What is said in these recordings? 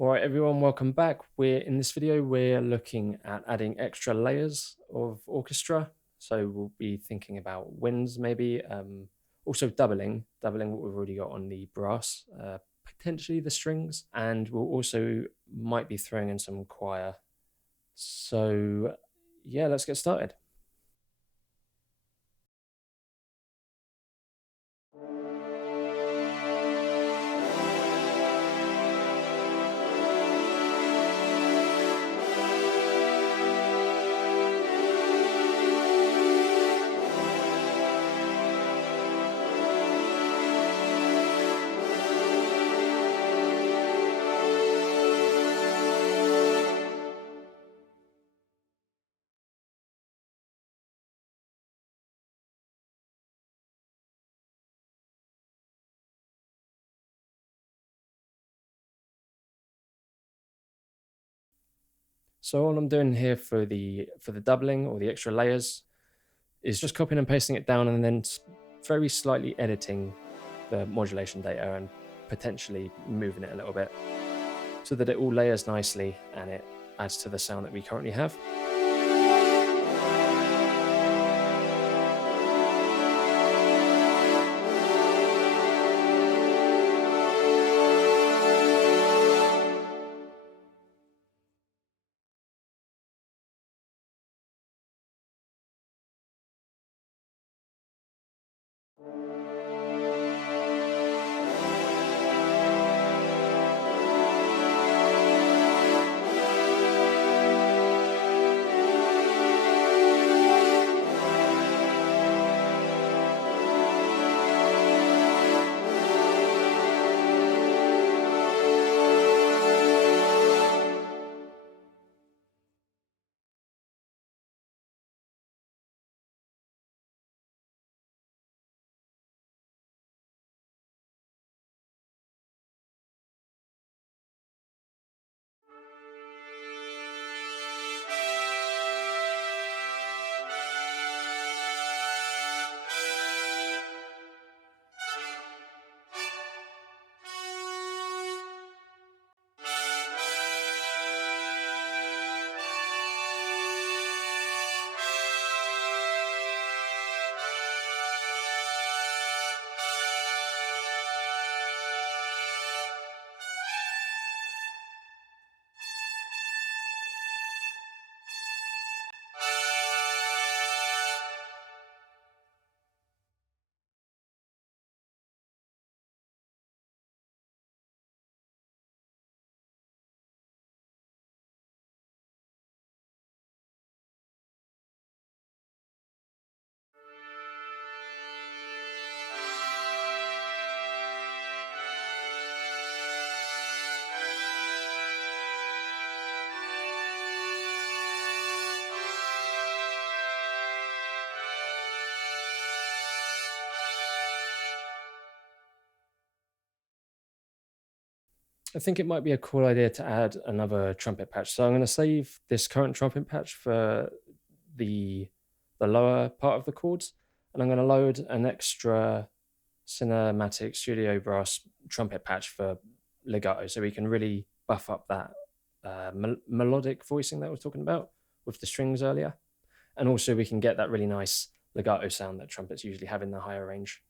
All right, everyone, welcome back. In this video, we're looking at adding extra layers of orchestra. So we'll be thinking about winds, maybe, also doubling what we've already got on the brass, potentially the strings, and we'll also might be throwing in some choir. So yeah, let's get started. So all I'm doing here for the doubling or the extra layers is just copying and pasting it down and then very slightly editing the modulation data and potentially moving it a little bit so that it all layers nicely and it adds to the sound that we currently have. I think it might be a cool idea to add another trumpet patch. So I'm going to save this current trumpet patch for the lower part of the chords, and I'm going to load an extra cinematic studio brass trumpet patch for legato, so we can really buff up that melodic voicing that we were talking about with the strings earlier, and also we can get that really nice legato sound that trumpets usually have in the higher range.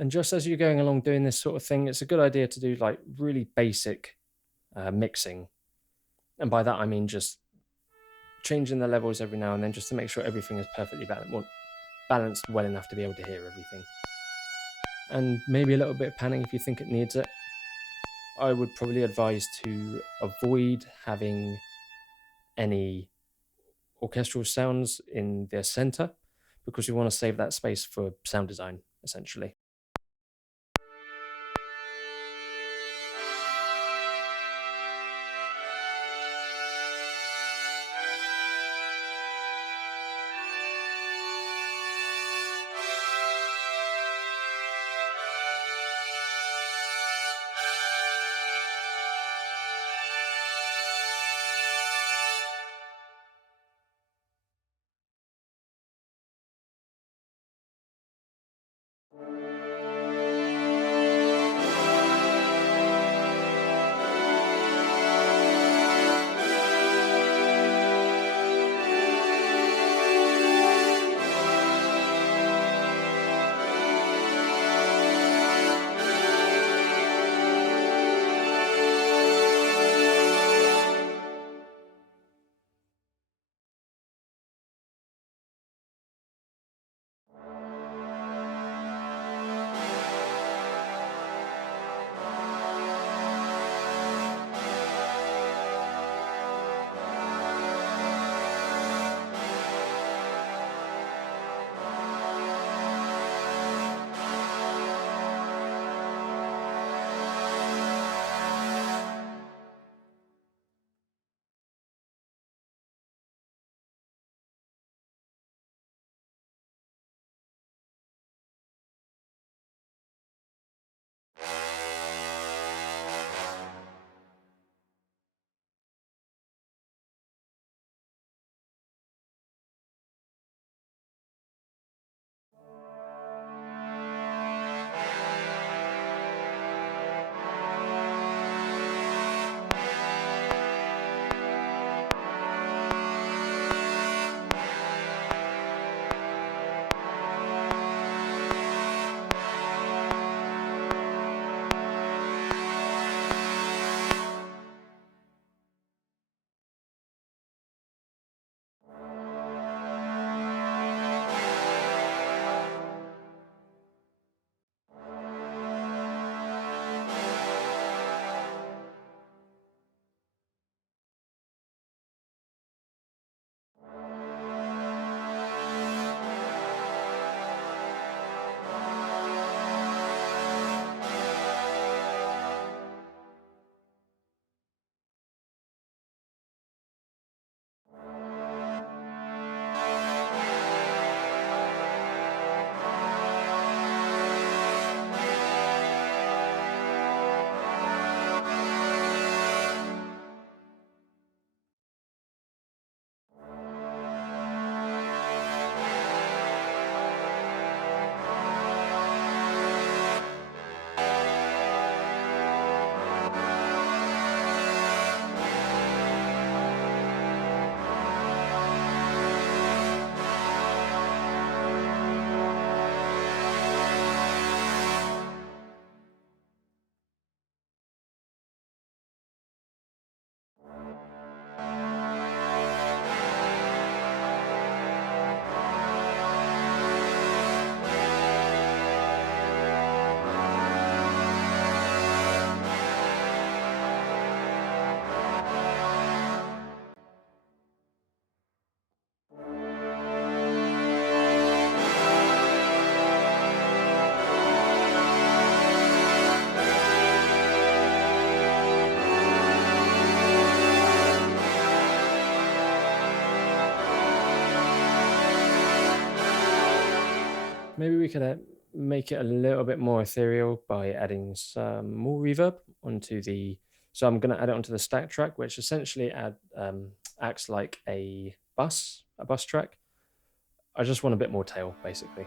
And just as you're going along doing this sort of thing, it's a good idea to do like really basic mixing. And by that, I mean just changing the levels every now and then just to make sure everything is perfectly balanced well enough to be able to hear everything. And maybe a little bit of panning if you think it needs it. I would probably advise to avoid having any orchestral sounds in their center because you want to save that space for sound design, essentially. Maybe we could make it a little bit more ethereal by adding some more reverb onto the. So I'm going to add it onto the stack track, which essentially acts like a bus track. I just want a bit more tail, basically.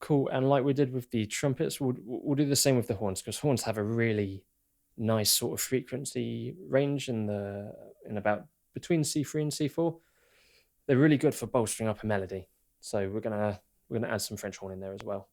Cool. And like we did with the trumpets, we'll do the same with the horns because horns have a really nice sort of frequency range in about between C3 and C4. They're really good for bolstering up a melody. So we're gonna add some French horn in there as well.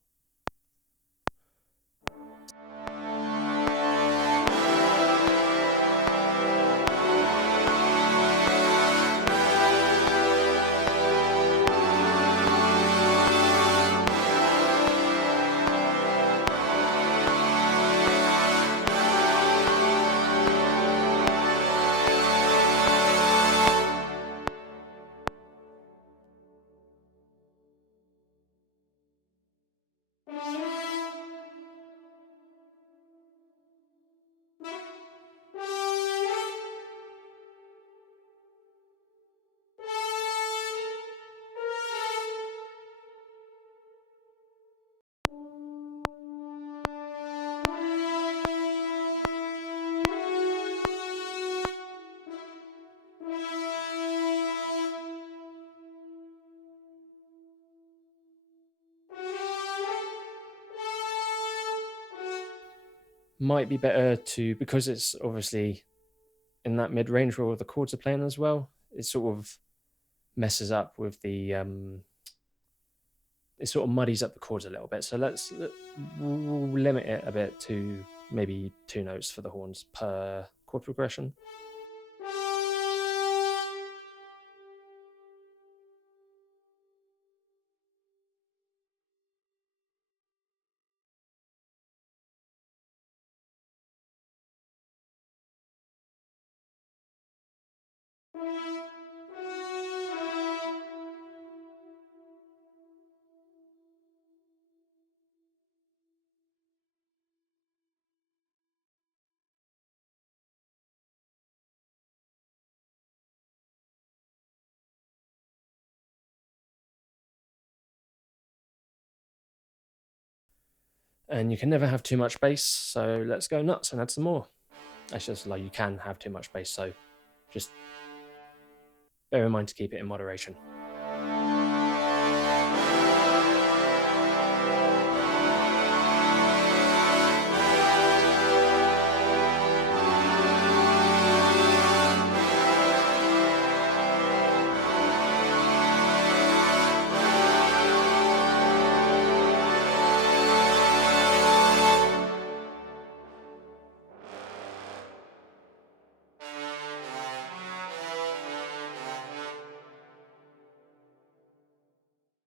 Might be better to, because it's obviously in that mid range where all the chords are playing as well. It sort of messes up with it sort of muddies up the chords a little bit. So we'll limit it a bit to maybe 2 notes for the horns per chord progression. And you can never have too much bass, so let's go nuts and add some more. Actually, just like you can have too much bass, so just bear in mind to keep it in moderation.